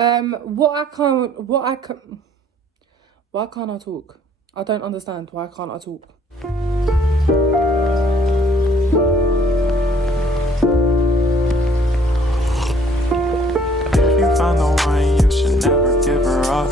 Why can't I talk? I don't understand. Why can't I talk? If you found the one, you should never give her up.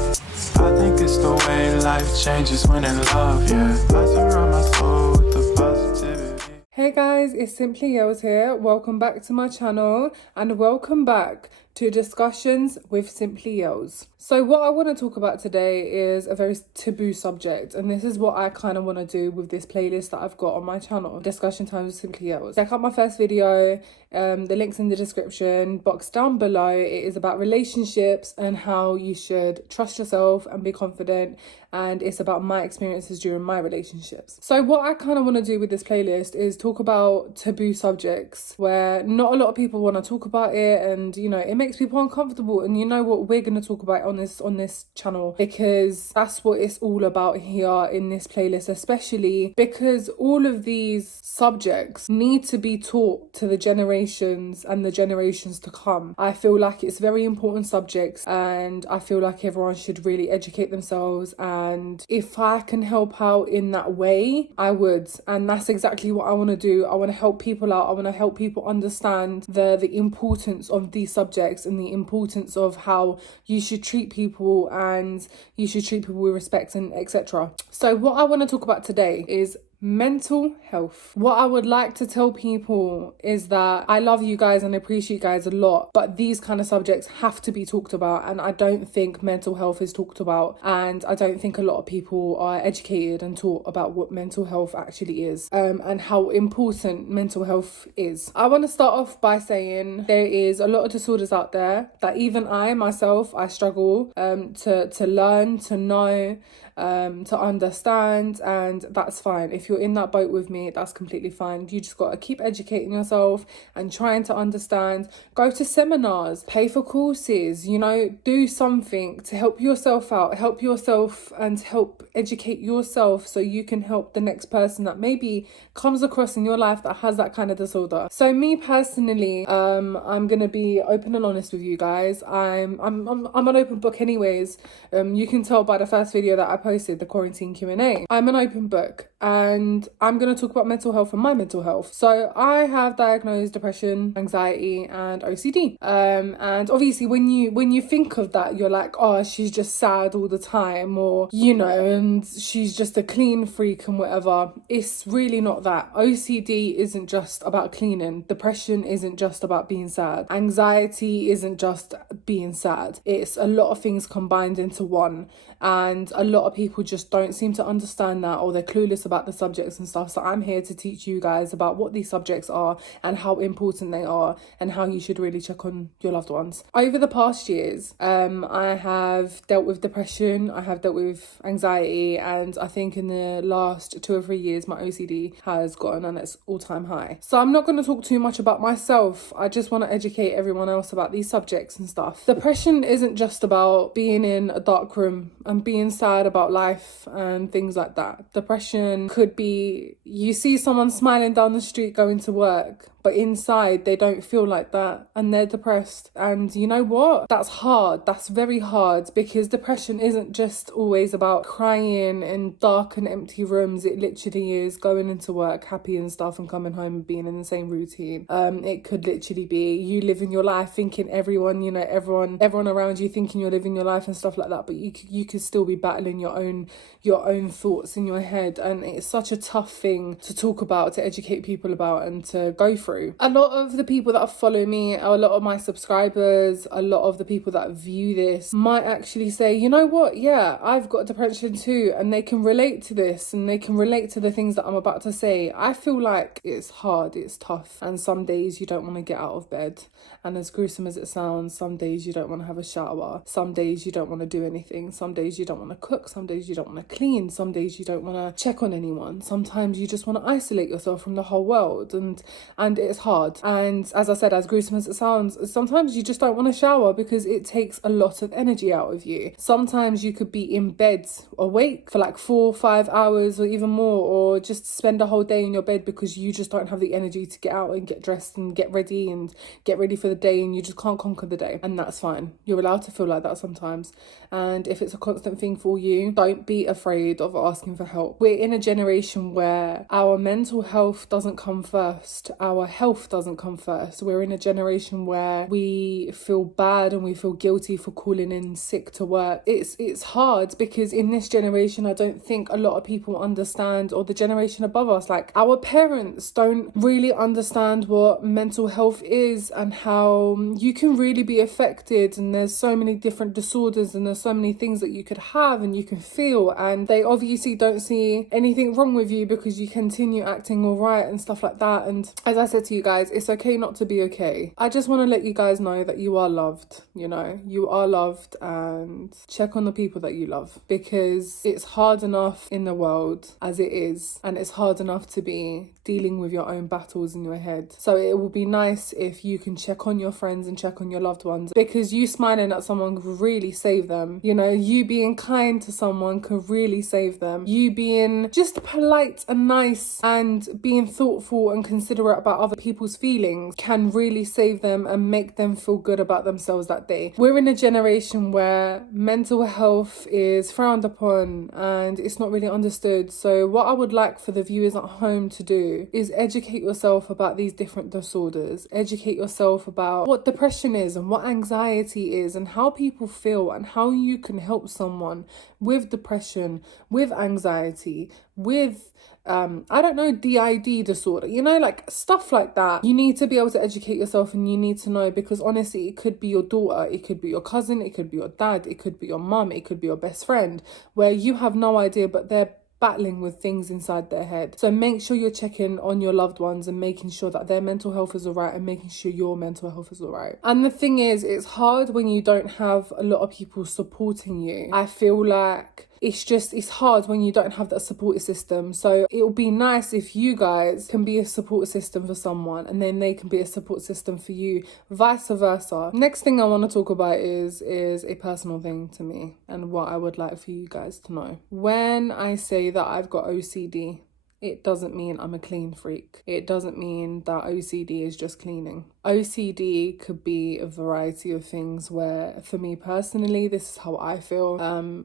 I think it's the way life changes when in love, yeah. I surround my soul with the positivity. Hey guys, it's Simply Yel here. Welcome back to my channel and welcome back to Discussions with Simply Yels. So what I want to talk about today is a very taboo subject, and this is what I kind of want to do with this playlist that I've got on my channel, Discussion Times with Simply Yels. Check out my first video, the link's in the description box down below. It is about relationships and how you should trust yourself and be confident, and it's about my experiences during my relationships. So what I kind of want to do with this playlist is talk about taboo subjects where not a lot of people want to talk about it, and you know, it makes people uncomfortable. And you know what, we're going to talk about on this channel because that's what it's all about here in this playlist, especially because all of these subjects need to be taught to the generations and the generations to come. I feel like it's very important subjects, and I feel like everyone should really educate themselves, and if I can help out in that way, I would. And that's exactly what I want to do. I want to help people out. I want to help people understand the importance of these subjects and the importance of how you should treat people, and you should treat people with respect and etc. So what I want to talk about today is mental health. What I would like to tell people is that I love you guys and appreciate you guys a lot, but these kind of subjects have to be talked about, and I don't think mental health is talked about, and I don't think a lot of people are educated and taught about what mental health actually is, and how important mental health is. I want to start off by saying there is a lot of disorders out there that even I myself struggle to learn, to know, to understand, and that's fine. If you're in that boat with me, that's completely fine. You just got to keep educating yourself and trying to understand. Go to seminars, pay for courses, you know, do something to help yourself out, help yourself and help educate yourself so you can help the next person that maybe comes across in your life that has that kind of disorder. So me personally, I'm gonna be open and honest with you guys. I'm an open book anyways. You can tell by the first video that I posted, the quarantine Q&A. I'm an open book, and I'm going to talk about mental health and my mental health. So I have diagnosed depression, anxiety and OCD. And obviously when you think of that, you're like, oh, she's just sad all the time, or, you know, and she's just a clean freak and whatever. It's really not that. OCD isn't just about cleaning. Depression isn't just about being sad. Anxiety isn't just being sad. It's a lot of things combined into one. And a lot of people just don't seem to understand that, or they're clueless about the subjects and stuff. So I'm here to teach you guys about what these subjects are and how important they are, and how you should really check on your loved ones. Over the past years, I have dealt with depression, I have dealt with anxiety, and I think in the last 2 or 3 years my OCD has gotten on its all-time high. So I'm not going to talk too much about myself. I just want to educate everyone else about these subjects and stuff. Depression isn't just about being in a dark room and being sad about life and things like that. Depression could be you see someone smiling down the street going to work, but inside they don't feel like that and they're depressed. And you know what? That's hard. That's very hard, because depression isn't just always about crying in dark and empty rooms. It literally is going into work happy and stuff and coming home and being in the same routine. It could literally be you living your life thinking everyone around you thinking you're living your life and stuff like that, but you could still be battling your own thoughts in your head. And it's such a tough thing to talk about, to educate people about, and to go through. A lot of the people that follow me, a lot of my subscribers, a lot of the people that view this might actually say, you know what, yeah, I've got depression too, and they can relate to this and they can relate to the things that I'm about to say. I feel like it's hard, it's tough, and some days you don't want to get out of bed, and as gruesome as it sounds, some days you don't want to have a shower, some days you don't want to do anything, some days you don't want to cook, some days you don't want to clean, some days you don't want to check on anyone, sometimes you just want to isolate yourself from the whole world. And and it's hard. And as I said, as gruesome as it sounds, sometimes you just don't want to shower because it takes a lot of energy out of you. Sometimes you could be in bed awake for like 4 or 5 hours or even more, or just spend a whole day in your bed because you just don't have the energy to get out and get dressed and get ready for the day, and you just can't conquer the day. And that's fine. You're allowed to feel like that sometimes. And if it's a constant thing for you, don't be afraid of asking for help. We're in a generation where our mental health doesn't come first. Our health doesn't come first. We're in a generation where we feel bad and we feel guilty for calling in sick to work. It's hard because in this generation, I don't think a lot of people understand, or the generation above us, like our parents don't really understand what mental health is and how you can really be affected, and there's so many different disorders and there's so many things that you could have and you can feel, and they obviously don't see anything wrong with you because you continue acting all right and stuff like that. And as I said to you guys, it's okay not to be okay. I just want to let you guys know that you are loved, you know, you are loved, and check on the people that you love, because it's hard enough in the world as it is, and it's hard enough to be dealing with your own battles in your head. So it will be nice if you can check on your friends and check on your loved ones, because you smiling at someone could really save them. You know, you being kind to someone could really save them. You being just polite and nice and being thoughtful and considerate about other people's feelings can really save them and make them feel good about themselves that day. We're in a generation where mental health is frowned upon and it's not really understood. So what I would like for the viewers at home to do is educate yourself about these different disorders. Educate yourself about what depression is and what anxiety is and how people feel and how you can help someone with depression, with anxiety, with DID disorder, you know, like stuff like that. You need to be able to educate yourself, and you need to know, because honestly, it could be your daughter, it could be your cousin, it could be your dad, it could be your mum, it could be your best friend, where you have no idea, but they're battling with things inside their head. So make sure you're checking on your loved ones and making sure that their mental health is all right, and making sure your mental health is all right. And the thing is, it's hard when you don't have a lot of people supporting you. I feel like it's hard when you don't have that support system. So it will be nice if you guys can be a support system for someone, and then they can be a support system for you, vice versa. Next thing I want to talk about is a personal thing to me, and what I would like for you guys to know. When I say that I've got OCD, it doesn't mean I'm a clean freak. It doesn't mean that OCD is just cleaning. OCD could be a variety of things, where for me personally, this is how I feel.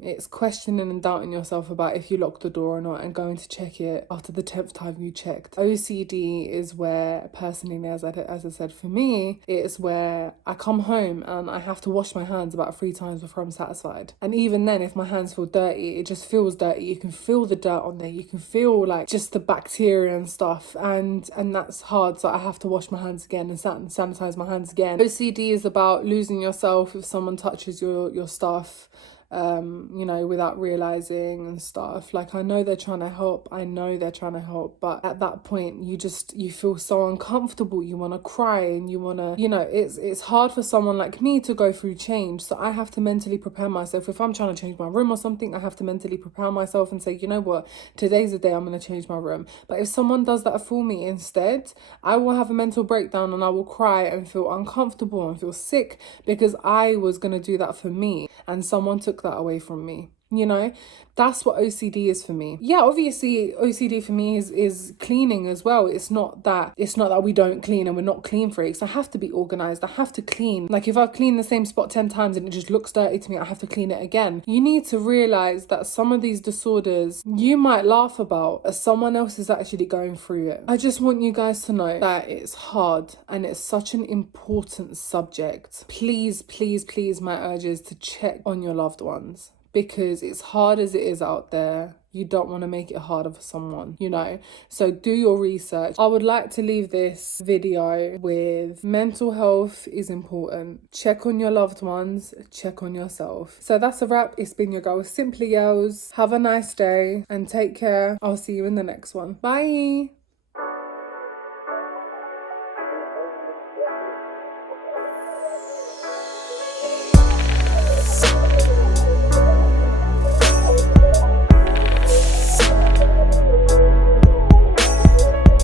It's questioning and doubting yourself about if you locked the door or not, and going to check it after the 10th time you checked. OCD is where, personally, as I said, for me, it's where I come home and I have to wash my hands about 3 times before I'm satisfied. And even then, if my hands feel dirty, it just feels dirty. You can feel the dirt on there. You can feel like just the bacteria and stuff, and that's hard. So I have to wash my hands again and sanitize my hands again. OCD is about losing yourself if someone touches your stuff, you know, without realizing and stuff. Like, I know they're trying to help, but at that point you feel so uncomfortable, you want to cry, and you want to, you know, it's hard for someone like me to go through change. So I have to mentally prepare myself. If I'm trying to change my room or something, I have to mentally prepare myself and say, you know what, today's the day I'm going to change my room. But if someone does that for me instead, I will have a mental breakdown and I will cry and feel uncomfortable and feel sick, because I was going to do that for me and someone took that away from me. You know, that's what OCD is for me. Yeah, obviously OCD for me is cleaning as well. It's not that we don't clean and we're not clean freaks. I have to be organized. I have to clean. Like, if I've cleaned the same spot 10 times and it just looks dirty to me, I have to clean it again. You need to realize that some of these disorders you might laugh about, as someone else is actually going through it. I just want you guys to know that it's hard and it's such an important subject. Please, please, please, my urge is to check on your loved ones, because it's hard as it is out there. You don't want to make it harder for someone, you know? So do your research. I would like to leave this video with: mental health is important. Check on your loved ones. Check on yourself. So that's a wrap. It's been your girl, Simply Yels. Have a nice day and take care. I'll see you in the next one. Bye.